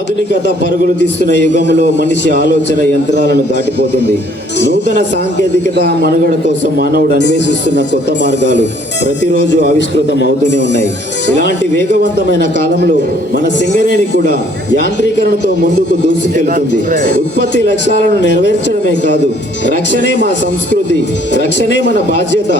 ఆధునికత పరుగులు తీస్తున్న యుగంలో మనిషి ఆలోచన యంత్రాలను దాటిపోతుంది. నూతన సాంకేతికత మనుగడ కోసం మానవుడు అన్వేషిస్తున్న కొత్త మార్గాలు ప్రతిరోజు ఆవిష్కృతం అవుతూనే ఉన్నాయి. ఇలాంటి వేగవంతమైన కాలంలో మన సింగరేణి కూడా యాంత్రీకరణతో ముందుకు దూసుకెళ్తుంది. ఉత్పత్తి లక్ష్యాలను నెరవేర్చడమే కాదు, రక్షణే మా సంస్కృతి, రక్షణే మన బాధ్యత,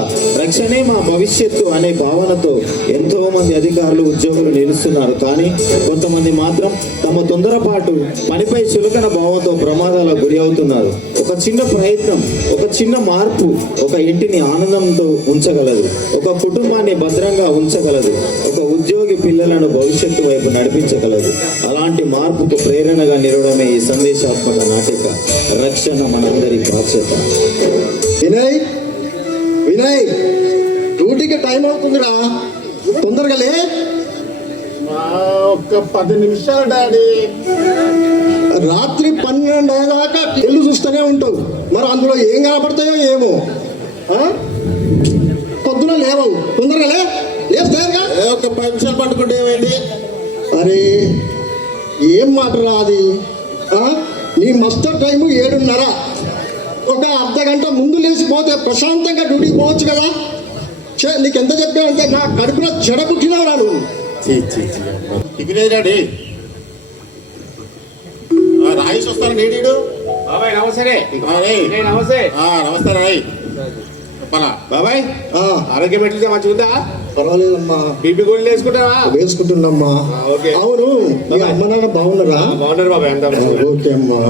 రక్షణే మా భవిష్యత్తు అనే భావనతో ఎంతో మంది అధికారులు ఉద్యోగులు నిలుస్తున్నారు. కానీ కొంతమంది మాత్రం తమ తొందరపాటు పనిపై చులకన భావంతో ప్రమాదాలకు గురి అవుతున్నారు. ఒక చిన్న ప్రయత్నం, ఒక చిన్న మార్పు ఒక ఇంటిని ఆనందంతో ఉంచగలదు, ఒక కుటుంబాన్ని భద్రంగా ఉంచగలదు, ఒక ఉద్యోగి పిల్లలను భవిష్యత్తు వైపు నడిపించగలదు. అలాంటి మార్పుకు ప్రేరణగా నిలవడమే ఈ సందేశాత్మక నాటిక రక్షణ మనందరి బాధ్యత. వినయ్ వినయ్, డ్యూటీకి టైం అవుతుందిరా, తొందరగా లే. ఒక్క 10 నిమిషాలు డాడీ. రాత్రి 12 అయ్యేదాకా ఇల్లు చూస్తూనే ఉంటావు, మరి అందులో ఏం కనపడతాయో ఏమో. పొద్దున లేవవు, తొందరగా లే. ఒక్క 10 నిమిషాలు పట్టుకుంటే ఏమైంది? అరే ఏం మాటరా అది? నీ మస్టర్ టైము 7:30. ఒక అర్ధ గంట ముందు లేచిపోతే ప్రశాంతంగా డ్యూటీకి పోవచ్చు కదా. నీకెంత చెప్పానంటే నా కడుపులో చెడ పుట్టినవరా నువ్వు. డాడీ రాయిస్ వస్తాను నేడు. నమస్తే. నమస్తే రాయ్. బాబాయ్ ఆరోగ్యం ఎట్లా మంచిగా? పర్వాలేదమ్మా. బీపీ గోళీలు వేసుకుంటావా? వేసుకుంటున్నామ్మా. అవును, మీ అమ్మ నాన్న బాగున్నారా? బాగున్నారు బాబాయ్, అంతా ఓకే అమ్మా.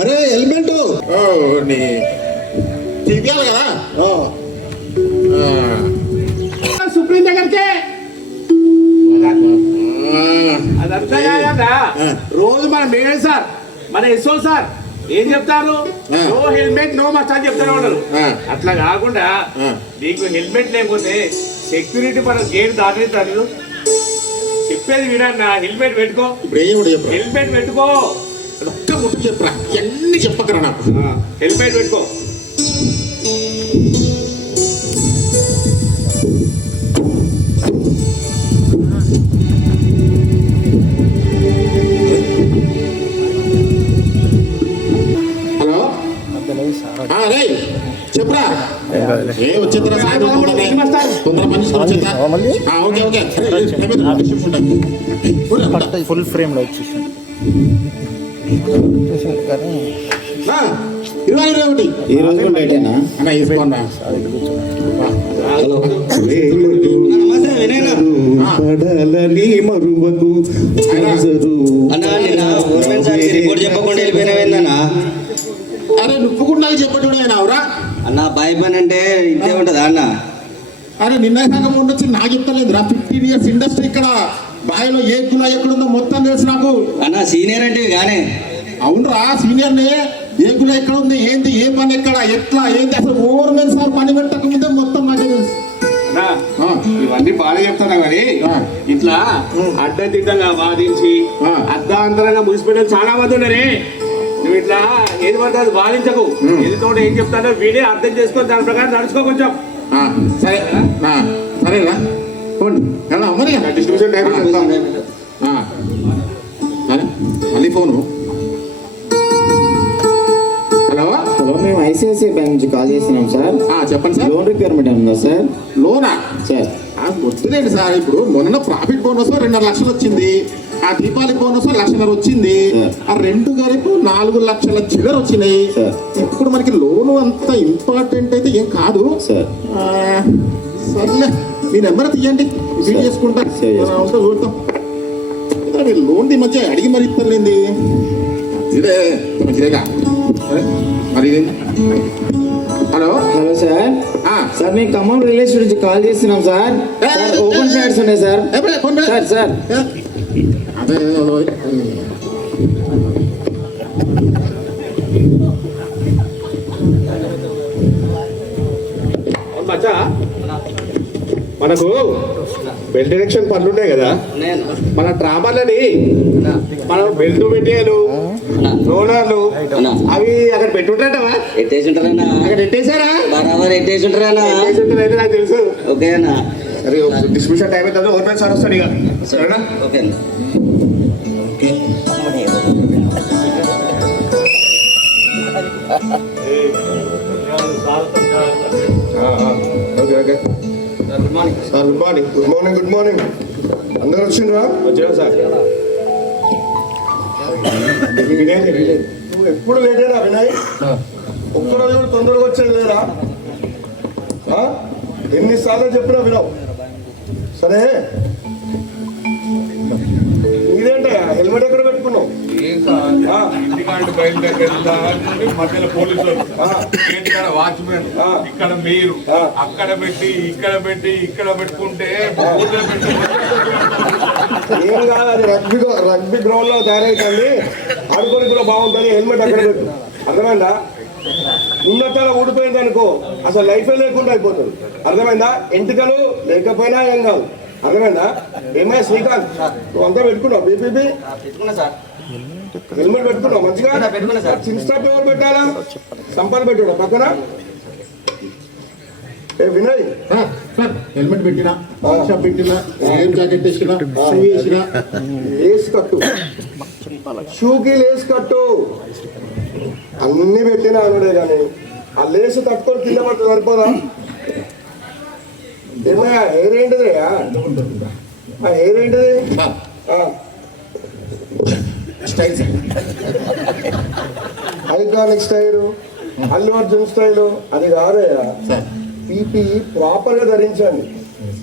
అరే హెల్మెట్ తిరిగాలి కదా. సుప్రీం దగ్గరికి రోజు మన మేనేజర్ సార్, మన ఎస్ఓ సార్ ఏం చెప్తారు? నో హెల్మెట్ నో మస్ట్ అని చెప్తారు వాళ్ళు. అట్లా కాకుండా నీకు హెల్మెట్ లేకపోతే సెక్యూరిటీ మన గేట్ దాటేస్తారు. చెప్పేది వినన్నా, హెల్మెట్ పెట్టుకో. హెల్మెట్ పెట్టుకో. ఒక్క ముట్టు చెప్పరా, ఎన్ని చెప్పకరా నాకు. హెల్మెట్ పెట్టుకో. హలో చెప్పరా, ఏ వచ్చేద్దరా సాయంత్రం తొందర పని వచ్చేద్దా? ఓకే ఓకే, ఫుల్ ఫ్రేమ్ లో వచ్చేసి 21 ఈ రోజు లేటేనా అన్న? తీసుకోండి. పడలని మరువకు అరే నువ్వు కూడా చెప్పట్టున్నావురా అన్న. బాయ్ పని అంటే ఇంతే ఉంటుందా అన్న? అరే నిన్న సగం ఉండొచ్చి నాకు చెప్తలేదురా. 15 years ఇండస్ట్రీ ఇక్కడ బాయిలో ఏ గుణ ఎక్కడుందో మొత్తం తెలుసు నాకు. అన్న సీనియర్ అంటే గానే. అవునరా సీనియర్నే. ఏ గుణ ఎక్కడ ఉంది, ఏంటి, ఏ పని ఎక్కడ, ఎట్లా, ఏంటి, అసలు గవర్నమెంట్ సార్ పని పెట్టక ముందే మొత్తం నాకు తెలుసు. ఇవన్నీ బాగా చెప్తానా కానీ ఇట్లా అడ్డదిడ్డంగా వాదించి అర్ధాంతరంగా ముగిసిపెట్టిన చాలా మంది ఉన్నారే. నువ్వు ఇట్లా ఏది పడితే అది వాదించకు. ఏదితో ఏం చెప్తానో వీడే అర్థం చేసుకొని దాని ప్రకారం నడుచుకో కొంచెం. సరే సరేనా మరి డిస్ట్రిబ్యూషన్ టైం మళ్ళీ ఫోను. హలో హలో, మేము ఐసిఐసిఐ బ్యాంక్ నుంచి కాల్ చేస్తున్నాం సార్. చెప్పండి సార్. లోన్ రిక్వైర్మెంట్ ఉందా సార్? లోనా సార్? వద్దులేండి సార్. ఇప్పుడు మొన్న ప్రాఫిట్ బోనస్ 2.5 లక్షలు వచ్చింది. ఆ దీపావళి బోనస్ 1.5 లక్షలు వచ్చింది. ఆ 2 కలిపి 4 లక్షల చిల్లర వచ్చినాయి. ఇప్పుడు మనకి లోను అంత ఇంపార్టెంట్ అయితే ఏం కాదు సార్. సర్లే, మీ నెంబర్ తీయండి, ఫీడ్ చేసుకుంటా చూడతాం. మీరు లోన్ ది మధ్య అడిగి మరి ఇస్తలేండి. ఇదే ఇదేగా మరి. Hello hello sir. సార్ మేము ఖమ్మం రిలేషన్ నుంచి కాల్ చేస్తున్నాం సార్. ఓపెన్ ఫ్లాట్స్ ఉన్నాయి సార్. సార్ సార్ అదే మనకు బెల్ట్ ఎలక్షన్ పనులు ఉన్నాయి కదా, మన డ్రామాలని మనం బెల్ట్ పెట్టేయాలి, రోలర్లు అన్న అవి అక్కడ పెట్టుంటావా? ఎట్టేసి ఉంటారన్నా, అక్కడ ఎట్టేసారా? బరాబర్ ఎట్టేసి ఉంటారన్నా. అయితే నాకు తెలుసు. ఓకే అన్న, సరే డిస్ట్రిబ్యూషన్ టైం అవుతుంది, ఓపెన్ సార్ వస్తాడు ఇక. సరేనా? ఓకే అన్న. Okay okay good morning sir, good morning. Good morning good morning. అందరు వచ్చిండ్రా? వచ్చాను సార్. నువ్వు ఎప్పుడు లేటేనా వినయ్? ఒక్కరోజు కూడా తొందరగా వచ్చేది లేదా? ఎన్నిసార్లు చెప్పినా వినవు. సరే ఇదేంటయ్యా హెల్మెట్ ఎక్కడ పెట్టుకున్నావు? ఇంటికాంటి బయలుదేరి మధ్యలో పోలీసులు, ఇంటికాడ వాచ్మెన్, ఇక్కడ మీరు అక్కడ పెట్టి ఇక్కడ పెట్టుకుంటే ఊళ్ళో పెట్టి ఏం కాదు, అది రగ్బీ గ్రౌండ్ లో తయారైతుంది, ఆడుకోనికి కూడా బాగుంటుంది. హెల్మెట్ అక్కడ పెట్టు, అర్థమైందా? ఉన్నతల ఊడిపోయింది అనుకో అసలు లైఫే లేకుండా అయిపోతుంది, అర్థమైందా? ఎంటికలు లేకపోయినా ఏం కాదు, అర్థమైందా? ఏమైనా శ్రీకాంత్ నువ్వు అంతా పెట్టుకున్నావు? బీపీపీ పెట్టుకున్నా సార్, హెల్మెట్ పెట్టుకున్నావు మంచిగా? పెట్టుకున్నా సార్. చిన్న స్టాప్ ఎవరు పెట్టాలా? సంపాలు పెట్టుడా పక్కన. ఏ వినయ్, సార్ హెల్మెట్ పెట్టినా, షాప్ పెట్టినా, ఏం జాకెట్ వేసినా, షూ వేసినా, లేస్ కట్టు, షూకి లేస్ కట్టు, అన్ని పెట్టినా అనుడే కానీ ఆ లేసు తట్టుకొని కింద పట్టు సరిపోదా? ఏమయ్యా హెయిర్ ఏంటిది? ఆ హెయిర్ ఏంటిది? Style sir. Iconic style, Allu Arjun style అది కాదయ్యా. సార్ పీపీ ప్రాపర్ గా ధరించండి.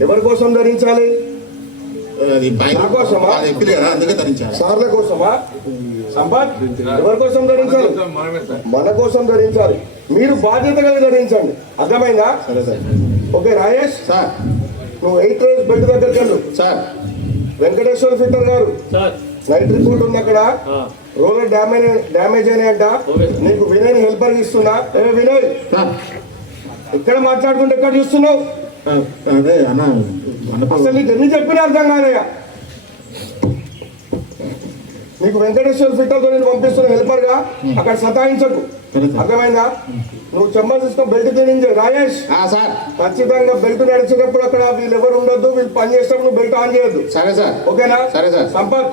ఎవరి కోసం ధరించాలి? అది నా కోసమా? అది ఎప్పిలు కదా, అందుకే ధరించాలి. సార్ల కోసమా? సంపత్ ఎవరి కోసం ధరించాలి? మనమే సార్. మన కోసం ధరించాలి. మీరు బాధ్యతగా ధరించండి, అర్థమైందా? సరే సార్. ఓకే రాజేష్, సార్ నువ్వు 8 రోజు బెల్ట్ దగ్గరికి వెళ్ళు. సార్ వెంకటేశ్వర ఫిట్టర్ గారు నైట్ రిపోర్ట్ ఉంది అక్కడ, రోలర్ డ్యామేజ్ అయినాయంట. నీకు వినయ్ హెల్పర్ ఇస్తున్నా. ఏ వినయ్, సార్ ఎక్కడ మాట్లాడుకుంటే ఎక్కడ చూస్తున్నావు? అదే అన్న అసలు నీకు ఎన్ని చెప్పినా అర్థం కాదయ్యా. నీకు వెంకటేశ్వర ఫిట్టర్ తో నేను పంపిస్తున్నా హెల్పర్ గా, అక్కడ సతాయించకు, అర్థమైందా? నువ్వు చెమ్మ తీసుకొని బెల్ట్ తినించే రాజేష్. సార్ ఖచ్చితంగా బెల్ట్ నడిచేటప్పుడు అక్కడ వీళ్ళు ఎవరు ఉండొద్దు, వీళ్ళు పని చేసేటప్పుడు నువ్వు బెల్ట్ ఆన్ చేయొద్దు, సరే సార్. ఓకేనా? సరే సార్. సంపత్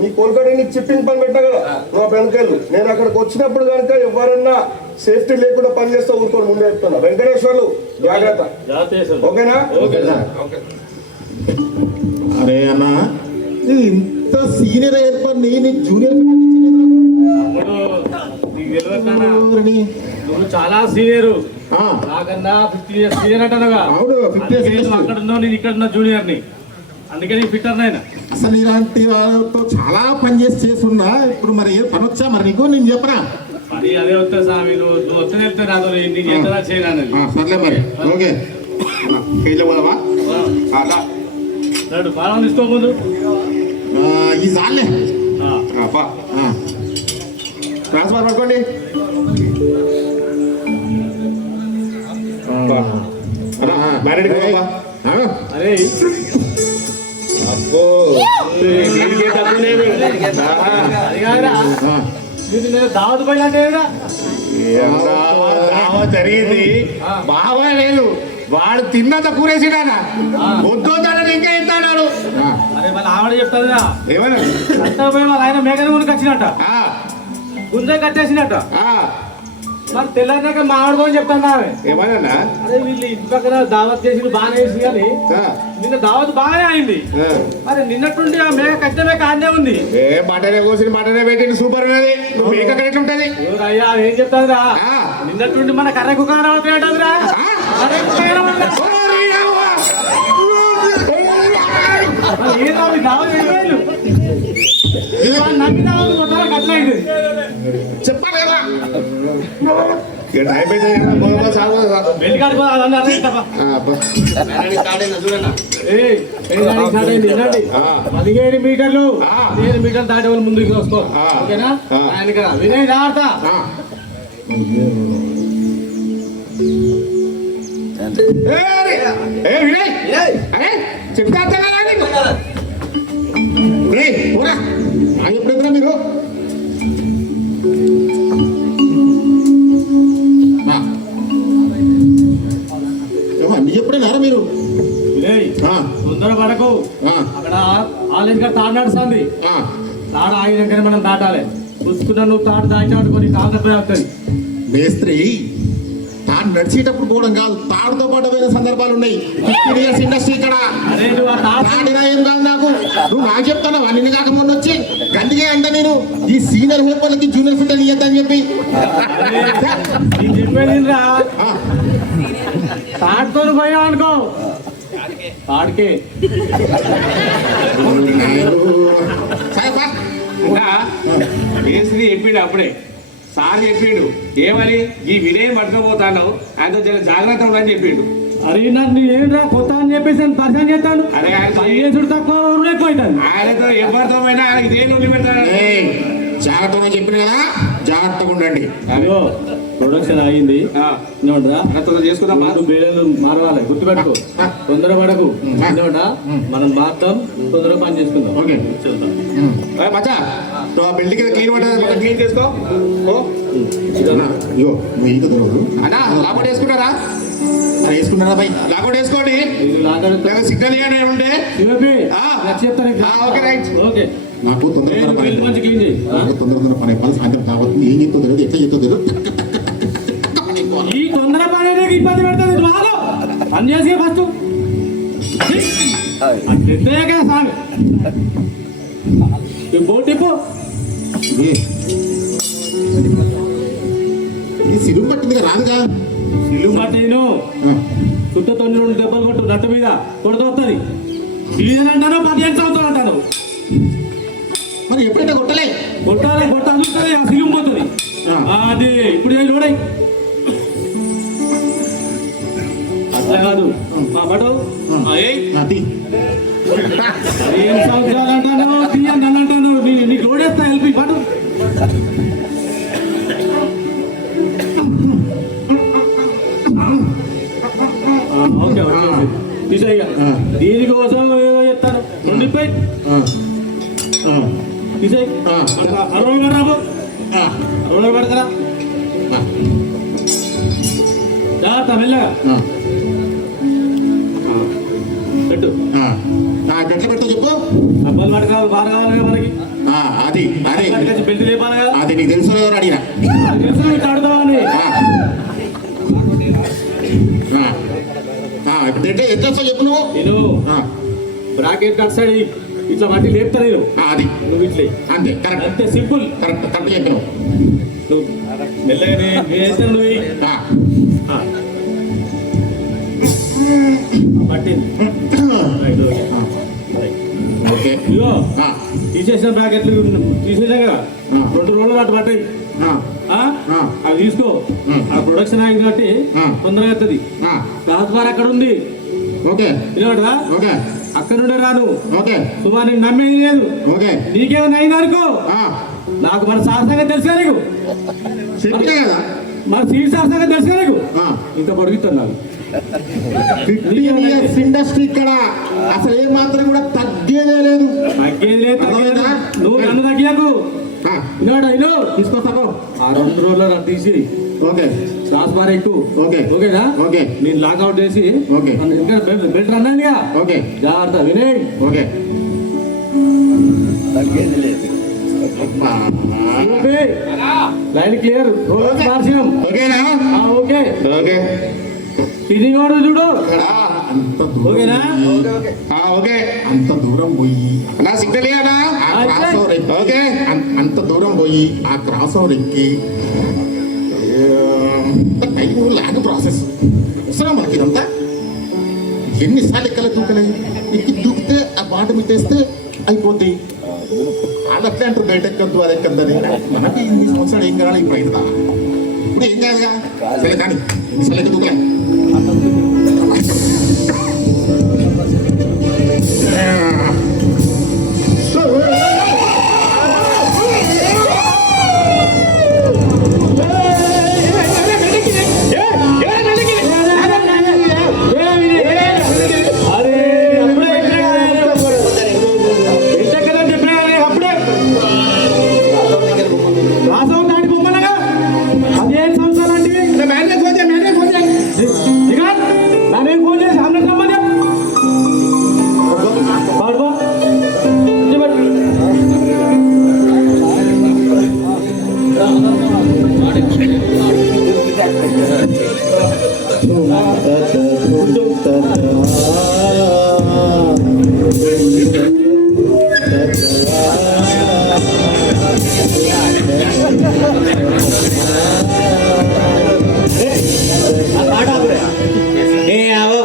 నీ కోల్కతా నీకు చిప్పింగ్ పని పెట్టా కదా, నువ్వు ఆ వెనకెళ్ళు. నేను అక్కడికి వచ్చినప్పుడు కనుక ఎవరన్నా సేఫ్టీ లేకుండా పని చేస్తే ఊరుకోని ముందే చెప్తున్నా. వెంకటేశ్వర్లు జాగ్రత్త, ఓకేనా? Okay sir. అరే అన్న, ఇది ఇంత సీనియర్ ఏర్పడి నేను జూనియర్ నువ్వు చాలా సీనియర్, నాకన్నా 50 years సీనియర్ అంటానుగా. అవును 50 years. అక్కడ ఉన్నావు, నేను ఇక్కడ ఉన్నా జూనియర్ ని, అందుకే నీ ఫిట్టర్ నైనా. అసలు ఇలాంటి వాళ్ళతో చాలా పని చేస్తున్నా. ఇప్పుడు మరి ఏ పని వచ్చా మరి నీకు నేను చెప్పరా? మరి అదే వస్తా స్వామి, నువ్వు వస్తే వెళ్తే నాతో నీకు ఎంత చేయను. సర్లే మరి. ఓకే కేజీలో పోదామా? అలా నడు పాలన తీసుకోకూడదు. ఈ సార్లే ట్రాన్స్ఫర్ పట్టుకోండి. మ్యారేడ్ అరే అబ్బో అది కాదురా, నీకు నేను దావత్ పోయినా అంటే జరిగింది. బాగా లేదు, వాడు తిన్నంత కూరేసిడానా వద్దు ఇంకా ఇస్తాడు. అరే మళ్ళీ ఆవిడ చెప్తాదిరా, ఏమన్నా పోయి వాళ్ళ ఆయన మేకని కొనుక్కి వచ్చినట్ట, గుంజే కట్టేసినట్ట. మరి తెల్లారినాక మా ఆవిడ పోయి చెప్తాను ఆమె. ఏమన్నా అరే వీళ్ళు ఇంటి పక్కన దావత్ చేసి బాగానే వేసి కానీ నిన్న దావత్ బాగానే అయింది. అరే నిన్నట్టుండి ఆ మేక కట్టిన మేక ఆడనే ఉంది. మటనే కోసి మటనే పెట్టింది, సూపర్ ఉన్నది. మేక ఎట్లా ఉంటది? అయ్యా ఏం చెప్తాదిరా, నిన్నట్టుండి మన కర్రెకు కానవుతుంటదిరా. నమ్మి దావత్ కొట్టాలి కట్లయింది. చెప్పాలి కదా. వెళ్ళి కాడిపోయింది 15 మీటర్లు 15 మీటర్లు దాటే వాళ్ళు ముందుకు వసుకో, ఓకేనా? ఆయన వినయ్ జాగ్రత్త. చెప్తా ఎప్పుడెక్కడ మీరు కాలేజ్ గారు తాడు నడుస్తుంది ఆ, తాడు ఆగినాకనే మనం దాటాలి చూసుకున్నా నువ్వు తాడు దాచాడు కొన్ని కాలు దెబ్బ అవుతుంది మేస్త్రి తాను నడిచేటప్పుడు పోవడం కాదు తాడుతో పాటు పోయిన సందర్భాలు ఉన్నాయి 15 years ఇండస్ట్రీ ఇక్కడ అరే నువ్వు ఆ తాడు తాడినా ఏం కాదు నాకు నువ్వు నాకు చెప్తాను అన్ని కాక మొన్న వచ్చి గందిగే అంట నేను ఈ సీనియర్ హోటల్కి జూనియర్ ఫిట్టర్ ఇయ్యద్దని చెప్పి నీకు చెప్పేది రా ఆ, తాడుతో పోయావు అనుకో తాడికే సరే బా. ఇంకా కేసరి చెప్పిండు అప్పుడే సార్ చెప్పిండు ఏమని ఈ వినయం పట్టుకోపోతాను ఆయనతో జర జాగ్రత్త ఉండని చెప్పిండు. అరే నన్ను ఏంట్రా కొత్త అని చెప్పేసి నన్ను పరిచయం చేస్తాను అరే ఆయన పనిచేసుడు తక్కువ ఊరు ఎక్కువ అవుతాను ఆయనతో ఎవరితో అయినా ఆయనకి దేని ఉండి పెడతాడు. ఏయ్, జాగ్రత్తగా చెప్పిన కదా జాగ్రత్తగా ఉండండి అయ్యో ప్రొడక్షన్ అయింది ఆ, నోడ్రా ఆయనతో చేసుకుందామా? ముందు బేడలు మారవాలి గుర్తుపెట్టుకో తొందర పడకు నోడా మనం మాత్రం తొందరగా పని చేసుకుందాం ఓకే చూద్దాం ఏ మచ్చా నువ్వు ఆ బిల్డింగ్ క్లీన్ పడ్డా క్లీన్ చేసుకో ఓ. అయ్యో నువ్వు ఇంత తెలియదు అన్నా లాగౌట్ వేసుకుంటారా? అది వేసుకున్నారా బై లాగౌట్ వేసుకోండి ఇది లాగాడు లేక సిగ్నల్ ఇవ్వనే ఉండే. శివపి ఆ. చెప్తాను ఓకే రైట్. ఓకే నాకు తొందరగా పని బిల్లు మంచి క్లీన్ చేయి నాకు తొందరగా పని అయిపోవాలి సాయంత్రం కావచ్చు ఏం చెప్తుందో తెలియదు ఎట్లా చెప్తుందో తెలియదు ఈ తొందర పని అనేది ఇబ్బంది పెడుతుంది వాళ్ళు పని చేసి ఫస్ట్ అంతేగా సాంగ్ ఈ బోట్ ఇప్పు ఇది సిరుగు పట్టింది రాదుగా ఇల్లు పట్టిను చుట్టూ 2 దెబ్బలు కొట్టు నట్టు మీద కొడుతూ వస్తుంది సీజన్ అంటాను 15 సంవత్సరాలు అంటాను మరి ఎప్పుడైతే కొట్టలే కొట్టాలి కొట్టాలి ఆ సిలుం పోతుంది అది ఇప్పుడు చూడయి అట్లా కాదు మా పటు అది ఏం సంవత్సరాలు అంటాను తీయండి అని అంటాను నీకు లోడేస్తా హెల్ప్ పటు ఓకే ఓకే తీసేయ దీనికోసం ఏదో చెప్తాను ఉండిపోయి తీసేయి అరవై రాబో అరవై పడతారా జాగ్రత్త మెల్లగా పెట్టు ఎట్లా పెడతా చెప్పు డబ్బులు పడకాలి బాగా కావాలి మనకి అది అదే బెల్ట్ లేపాలి కదా అది నీకు తెలుసు అడిగినా ఆడుతామని ఇప్పుడు ఎట్లా వస్తావు చెప్పు నువ్వు నేను బ్రాకెట్ కట్ సైడ్ ఇట్లా వాటి లేపుతా నేను అది నువ్వు ఇట్లే అంతే కరెక్ట్ అంతే సింపుల్ కరెక్ట్ కరెక్ట్ చెప్పినావు నువ్వు మెల్లగా వేస్తాను నువ్వు పట్టింది ఓకే ఇదిగో తీసేసిన బ్రాకెట్లు తీసేసాం కదా 2 రోజులు అటు పట్టాయి అవి తీసుకో ఆ ప్రొడక్షన్ ఆగింది కాబట్టి తొందరగా వస్తుంది రాజువారు అక్కడ ఉంది ఓకే వినవడరా ఓకే అక్కడ నుండే రాను ఓకే సుమా నీకు నమ్మేది లేదు ఓకే నీకేమైనా అయింది అనుకో నాకు మన శాస్త్రంగా తెలుసుగా నీకు చెప్పినా కదా మన సీట్ శాస్త్రంగా తెలుసుగా నీకు ఇంకా పొడిగిస్తాను నాకు 15 years ఇండస్ట్రీ ఇక్కడ అసలు ఏ మాత్రం కూడా తగ్గేదే లేదు తగ్గేది లేదు అర్థమైందా? నువ్వు నన్ను తగ్గాకు వినోడా ఇను తీసుకొస్తాను ఆ 2 రోజులు తీసి ఓకే క్లాస్ బార్ ఎక్కువ ఓకే ఓకేనా ఓకే నేను లాక్అవుట్ చేసి ఓకే బెల్ట్ అన్నానుగా ఓకే జాగ్రత్త వినయ్ ఓకే లైన్ క్లియర్ రోజు మార్చాం ఓకేనా ఓకే ఓకే ఇది కూడా చూడు అంత ఓకేనా ఓకే అంత దూరం పోయి నా సిగ్నల్ క్రాస్ ఓవర్ ఎక్కి ఓకే అంత దూరం పోయి ఆ క్రాస్ ఓవర్ ఎక్కి టైం లాగ్ ప్రాసెస్ అవసరం మనకి ఇదంతా ఎన్నిసార్లు ఎక్కలే దూకలేదు ఎక్కి దూకితే ఆ బాట మిట్టేస్తే అయిపోతాయి వాళ్ళు అట్లే అంటారు బయట ఎక్కద్దు అది ఎక్కద్దని మనకి 8 సంవత్సరాలు ఏం కావాలి ఇప్పుడు అవుతుందా ఇప్పుడు ఏం కాదుగా సరే కానీ ఎన్నిసార్లు ఎక్క దూకలే అదేం సంవత్సరాలు అంటే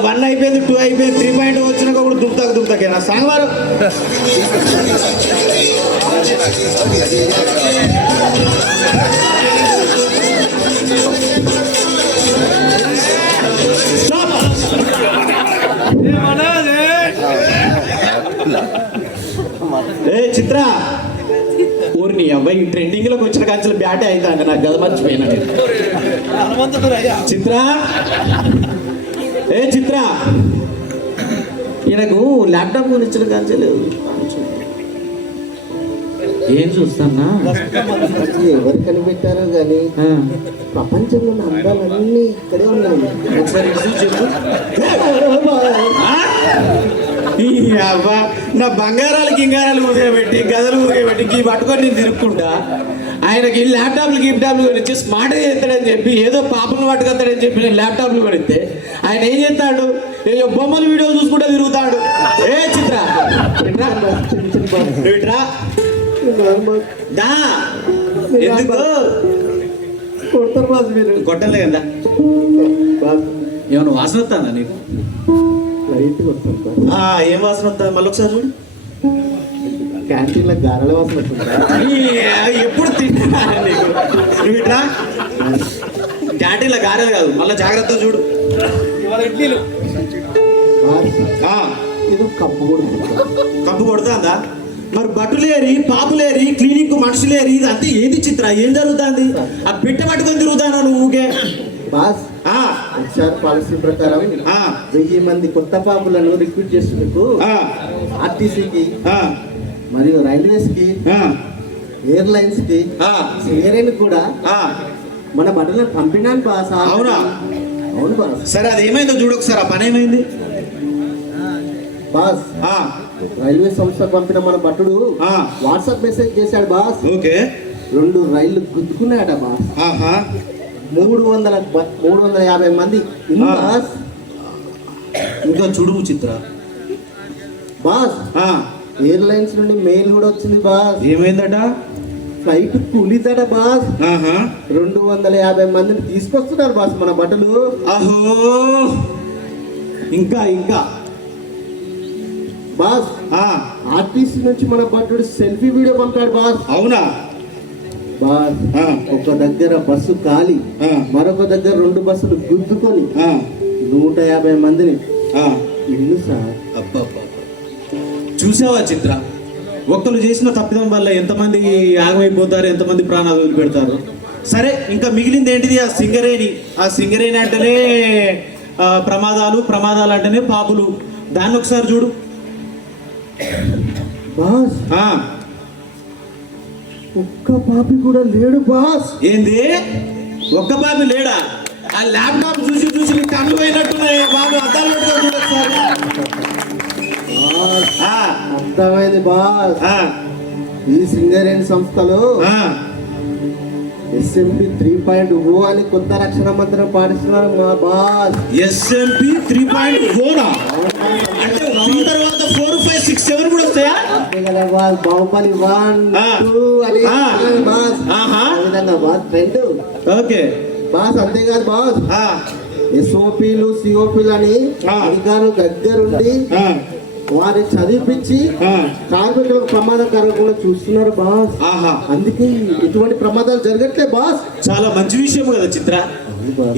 వన్ అయిపోయింది, 2 అయిపోయింది, 3.0 వచ్చినాక కూడా దుమ్తాకేనా సాంగ్ వారు. ఏ చిత్ర ఊరిని అబ్బాయి ట్రెండింగ్ లోకి వచ్చిన కాంచెలు బ్యాటే అవుతాను నాకు గద మర్చిపోయినా నేను. చిత్ర ఏ చిత్ర ఈయనకు ల్యాప్టాప్ కొనిచ్చిన కాంచెలు ఏం చూస్తానా ఎవరు కనిపెట్టారో కానీ ప్రపంచంలో ఉన్న అందాలన్నీ ఇక్కడే ఉన్నాయి. ఒకసారి చూసి చెప్పు. ఈ అవ్వ నా బంగారాలు గింగారాలు ఊగబెట్టి గదలు ఊగబెట్టి ఈ పట్టుకొని నేను తిరుక్కుంటా ఆయనకి ల్యాప్టాప్లు గిప్టాప్లు కొనిచ్చి స్మార్ట్గా చేస్తాడని చెప్పి ఏదో పాపను పట్టుకొస్తాడని చెప్పి నేను ల్యాప్టాప్లు కొనిస్తే ఆయన ఏం చేస్తాడు, ఏదో బొమ్మలు వీడియో చూసుకుంటూ తిరుగుతాడు. ఏ చిత్ర ఇట్రా దా ఎందుకు కొడతారు బాస్ మీరు. కొట్టలే కదా ఏమన్నా వాసన వస్తుందా నీకు? లైట్గా వస్తాను బాస్. ఏం వాసన వస్తుంది మళ్ళీ ఒకసారి చూడు. క్యాంటీన్లో గారెల వాసన వస్తుంది. ఎప్పుడు తిన్నా నీకు నువ్వు ఇట్రా క్యాంటీన్లో గారెలు కాదు మళ్ళీ జాగ్రత్తగా చూడు. ఇది కప్పు కూడా కప్పు కొడుతుందా? మరి బట్టులేరి పాపులేరి క్లినిక్ మనుషులేరి ఇది అంతే ఏది చిత్ర ఏం జరుగుతుంది? ఆ పిట్ట పట్టుకొని తిరుగుతాను నువ్వు ఊకే. బాస్ హెచ్ఆర్ పాలసీ ప్రకారం 1000 మంది కొత్త పాపులను రిక్రూట్ చేసేందుకు ఆర్టీసీకి మరియు రైల్వేస్ కి ఎయిర్లైన్స్ కి సింగరేణి కూడా మన బట్టలను పంపినాను బాస్. అవునా? అవును బాస్. సరే అది ఏమైందో చూడు ఒకసారి. ఆ పని ఏమైంది బాస్? రైల్వే సంస్థ పంపిన మన భటుడు వాట్సాప్ మెసేజ్ చేశాడు బాస్. ఓకే 2 రైళ్లు గుద్దుకున్నాయట బాస్. 350 మంది బాస్. ఇంకా చూడు చిత్ర బాస్ ఎయిర్లైన్స్ నుండి మెయిల్ కూడా వచ్చింది బాస్. ఏమైందట? Flight కూలిదట boss. 250 మందిని తీసుకొస్తున్నారు బాస్ మన బట్టలు. అహో ఇంకా ఇంకా బాస్ ఆర్టీసీ నుంచి మన భటుడు సెల్ఫీ వీడియో పంపాడు బాస్. అవునా బాస్? ఒక దగ్గర బస్సు ఖాళీ, మరొక దగ్గర 2 బస్సులు గుద్దుకొని 150 మందిని ఇల్లు సార్. చూసావా చిత్ర, ఒక్కరు చేసిన తప్పిదం వల్ల ఎంతమంది ఆగమైపోతారు, ఎంతమంది ప్రాణాలు వదిలిపెడతారు. సరే ఇంకా మిగిలింది ఏంటిది? ఆ సింగరేణి. ఆ సింగరేణి అంటేనే ప్రమాదాలు, ప్రమాదాలు అంటేనే పాపులు. దాన్ని ఒకసారి చూడు బాస్. ఒక్క పాపి కూడా లేడు బాస్. ఏంది ఒక్క పాపి లేడా? ఆ ల్యాప్టాప్ చూసి చూసి కళ్ళు పోయినట్టున్నాయి బాబు. అద్దాలు పెట్టుకో ఒకసారి. అర్థమైంది బాస్. ఈ సింగరేణి సంస్థలో SMP 3.0 అని కొత్త రక్షణ మంత్రం పాటిస్తున్నారు మా బాస్. SMP 3.0 అంటే 3 తర్వాత 4, 5, 6, 7 కూడా వస్తాయా? అంతే కదా బాస్. బాహుబలి 1, 2 అని బాస్. ఆ విధంగా బాస్ ట్రెండ్. Okay boss. అంతేకాదు బాస్, SOPలు COPలు అని అధికారులు దగ్గరుండి వారిని చదివిపించి కార్మికులకు ప్రమాదం కలగకుండా చూస్తున్నారు బాస్. అందుకే ఇటువంటి ప్రమాదాలు జరగట్లే బాస్. చాలా మంచి విషయం కదా చిత్ర.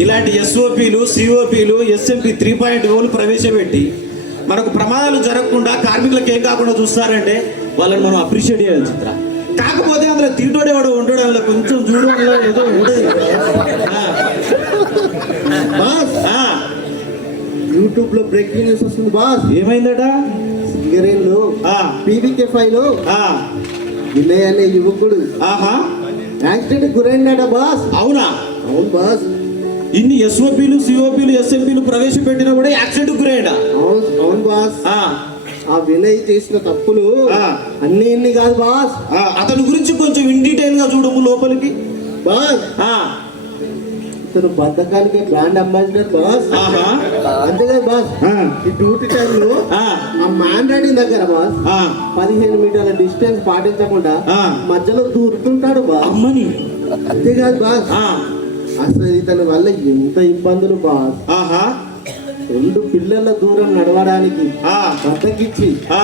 ఇలాంటి SOPలు COPలు SMP 3.0 ప్రవేశపెట్టి మనకు ప్రమాదాలు జరగకుండా కార్మికులకు ఏం కాకుండా చూస్తారంటే వాళ్ళని మనం అప్రిషియేట్ చేయాలి చిత్ర. కాకపోతే అందులో తీటోడే వాడు ఉండడం వల్ల కొంచెం చూడడం ఏదో ఉండదు బాస్. యూట్యూబ్ లో బ్రేకింగ్ న్యూస్ వస్తుంది బాస్. ఏమైందట? సింగరేణిలో PVK5 లో వినయ్ అనే యువకుడు యాక్సిడెంట్ గురైందట బాస్. అవునా? అవును బాస్. ఇన్ని SOPలు COPలు SMPలు ప్రవేశపెట్టినా కూడా యాక్సిడెంట్ గురైందా? అవును బాస్. ఆ వినయ్ చేసిన తప్పులు అన్ని కాదు బాస్. అతని గురించి కొంచెం ఇన్ డీటెయిల్ గా చూడము లోపలికి బాస్. ఇతను బతకానికి బ్రాండ్ అంబాసిడర్ బాస్. ఆహా. అంతేగా బాస్, ఈ డ్యూటీ టైంలో ఆ. ఆ మ్యాన్ రైడింగ్ దగ్గర బాస్ ఆ. 15 మీటర్ల డిస్టెన్స్ పాటించకుండా ఆ. మధ్యలో దూరుతుంటాడు బాస్. అమ్మని. అంతేకాదు బాస్, ఆ. అసలు ఇతని వల్ల ఎంత ఇబ్బందులు బాస్. ఆహా. 2 పిల్లల దూరం నడవడానికి ఆ. బద్దకిచ్చి ఆ.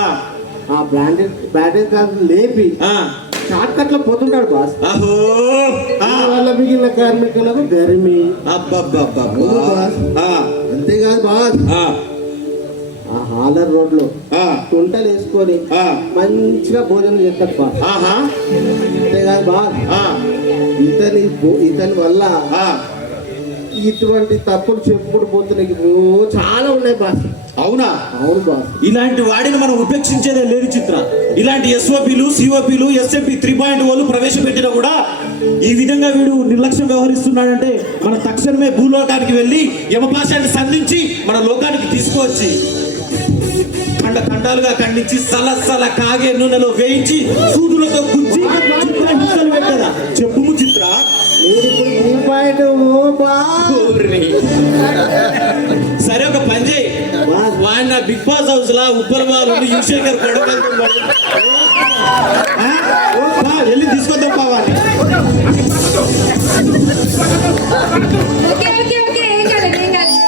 ఆ బ్రాండెడ్ కార్ లేపి ఆ. షార్ట్ కట్ లో పోతుంటాడు బాస్. అహో. ఆ. వాళ్ళ మిగిలిన కార్మికులకు గరిమి. అబ్బబ్బబ్బబ్బా. ఆ. అంతేకాదు బాస్, ఆ. ఆ హాలర్ రోడ్ లో ఆ. తుంటలు వేసుకొని ఆ. మంచిగా భోజనం చేస్తాడు బాస్. ఆహా. అంతేకాదు బాస్, ఆ. ఇతని వల్ల ఆ. ఇటువంటి తప్పులు చెప్పుకుంటూ పోతున్నాయి చాలా ఉన్నాయి బాస్. అవునా? అవును బాస్. ఇలాంటి వాడిని మనం ఉపేక్షించేదే లేదు చిత్ర. ఇలాంటి ఎస్ఓపీలు, సిఓపీలు, ఎస్ఎంపీ 3.0 ప్రవేశపెట్టినా కూడా ఈ విధంగా వీడు నిర్లక్ష్యం వ్యవహరిస్తున్నాడంటే మన తక్షణమే భూలోకానికి వెళ్ళి యమపాశాన్ని సంధించి మన లోకానికి తీసుకువచ్చి ఖండాలుగా ఖండించి సలసల కాగే నూనెలో వేయించి సూదులతో గుచ్చి చిత్ర హింసలు పెట్టదా చెప్పు చిత్ర. మీరు ఇప్పుడు 3.0 బాస్. సరే ఒక పని చేయి, వాడిని నా బిగ్ బాస్ హౌస్ లా ఉప్పల బాలు యువశేఖర్ వెళ్ళి తీసుకొద్దాం పావాలి. ఓకే ఓకే ఓకే, ఏం కాలేదు ఏం కాలేదు.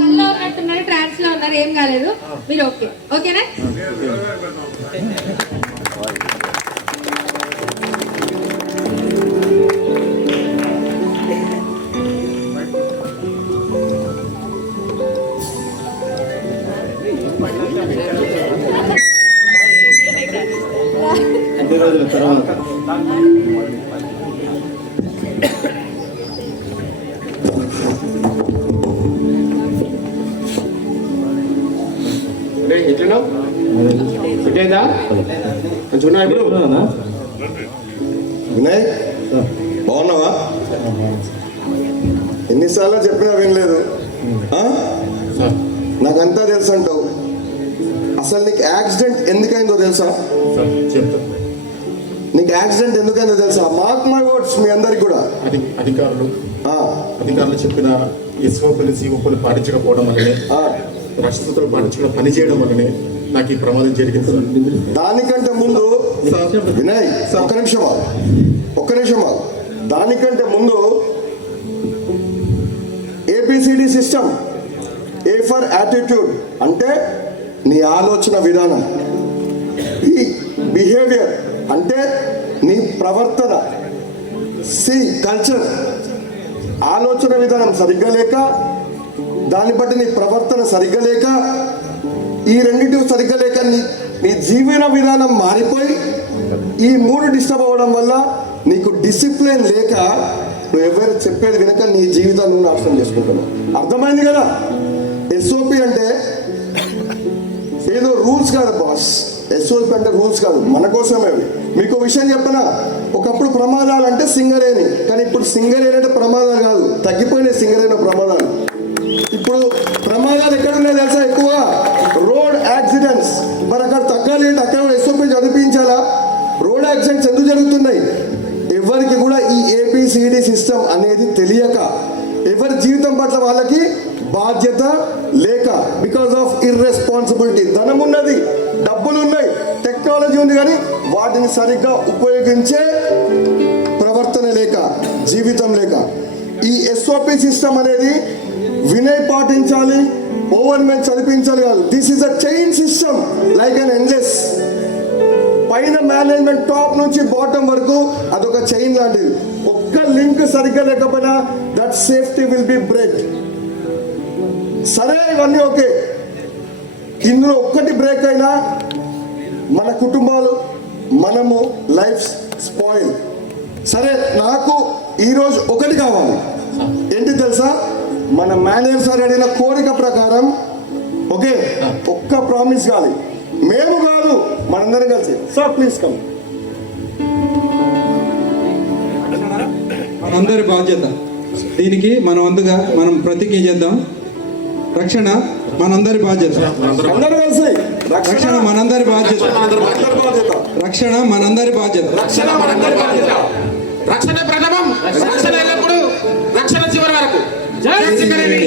కల్లో ఉన్నట్టున్నారు, ట్రాన్స్ లో ఉన్నారు, ఏం కాలేదు. మీరు ఓకే ఓకేనా? అన్ని రోజుల తర్వాత ఎట్లున్నావు? ఇటేదా మంచిగా ఇప్పుడు వినయ్, బాగున్నావా? ఎన్నిసార్లు చెప్పినా వినలేదు. ఆ? నాకంతా తెలుసు అంటావు. అసలు నీకు యాక్సిడెంట్ ఎందుకైందో తెలుసా? నీకు యాక్సిడెంట్ ఎందుకైందో తెలుసా? మార్క్ మై వర్డ్స్, మీ అందరికి కూడా అధికారులు చెప్పిన ఎస్ఓపీలు, సిఓపీలు పాటించకపోవడం వల్లనే, రక్షణతో పాటించడం పని చేయడం వల్లనే నాకు ఈ ప్రమాదం జరిగింది సార్. దానికంటే ముందు వినయ్, ఒక్క నిమిషం. దానికంటే ముందు ABCD system. A for attitude అంటే నీ ఆలోచన విధానం. B బిహేవియర్ అంటే నీ ప్రవర్తన. C కల్చర్, ఆలోచన విధానం సరిగ్గా లేక, దాన్ని బట్టి నీ ప్రవర్తన సరిగ్గా లేక, ఈ రెండింటికి సరిగ్గా లేక నీ జీవన విధానం మారిపోయి ఈ 3 డిస్టర్బ్ అవ్వడం వల్ల నీకు డిసిప్లిన్ లేక నువ్వు ఎవరు చెప్పేది వినక నీ జీవితాన్ని నువ్వు నాశనం చేసుకుంటున్నావు. అర్థమైంది కదా? SOP అంటే ఏదో రూల్స్ కాదు బాస్. SOP అంటే రూల్స్ కాదు, మన కోసమే అవి. మీకు విషయం చెప్పనా, ఒకప్పుడు ప్రమాదాలు అంటే సింగరేణి, కానీ ఇప్పుడు సింగరేణి అంటే ప్రమాదాలు కాదు, తగ్గిపోయినాయి సింగరేణి ప్రమాదాలు. ఇప్పుడు ప్రమాదాలు ఎక్కడున్నాయి తెలుసా? ఎక్కువగా రోడ్ యాక్సిడెంట్స్. మరి అక్కడ తగ్గాలి అంటే అక్కడ SOP చదివించాలా? రోడ్ యాక్సిడెంట్స్ ఎందుకు జరుగుతున్నాయి? ఎవరికి కూడా ఈ ABCD సిస్టమ్ అనేది తెలియక, ఎవరి జీవితం పట్ల వాళ్ళకి బాధ్యత లేక, బికాస్ ఆఫ్ ఇర్రెస్పాన్సిబిలిటీ. ధనం ఉన్నది, డబ్బులు ఉన్నాయి, టెక్నాలజీ ఉంది, కానీ వాటిని సరిగ్గా ఉపయోగించే ప్రవర్తన లేక, జీవితం లేక. ఈ SOP సిస్టమ్ అనేది వినయ్ పాటించాలి, ఓవర్ మెన్ చదివించాలి కాదు. This is a chain system like an endless. పైన మేనేజ్మెంట్ టాప్ నుంచి బాటమ్ వరకు అదొక చైన్ లాంటిది. ఒక్క లింక్ సరిగ్గా లేకపోయినా that safety will be break. సరే, ఇవన్నీ ఓకే. ఇందులో ఒక్కటి బ్రేక్ అయినా మన కుటుంబాలు, మనము లైఫ్ స్పాయిల్. సరే, నాకు ఈరోజు ఒకటి కావాలి. ఏంటి తెలుసా? మన మేనేజర్ సార్ అడిగిన కోరిక ప్రకారం ఓకే, ఒక్క ప్రామిస్ కాదు, మేము కాదు మనందరం కలిసి. Sir please come. మనందరి బాధ్యత. దీనికి మన వంతుగా మనం ప్రతిజ్ఞ చేద్దాం. రక్షణ మనందరి బాధ్యత. అందరూ కలిసి రక్షణ మనందరి బాధ్యత. రక్షణ మనందరి బాధ్యత. రక్షణ ప్రథమం. రక్షణ ఎల్లప్పుడు రక్షణ చివరి వరకు జై సింగరేణి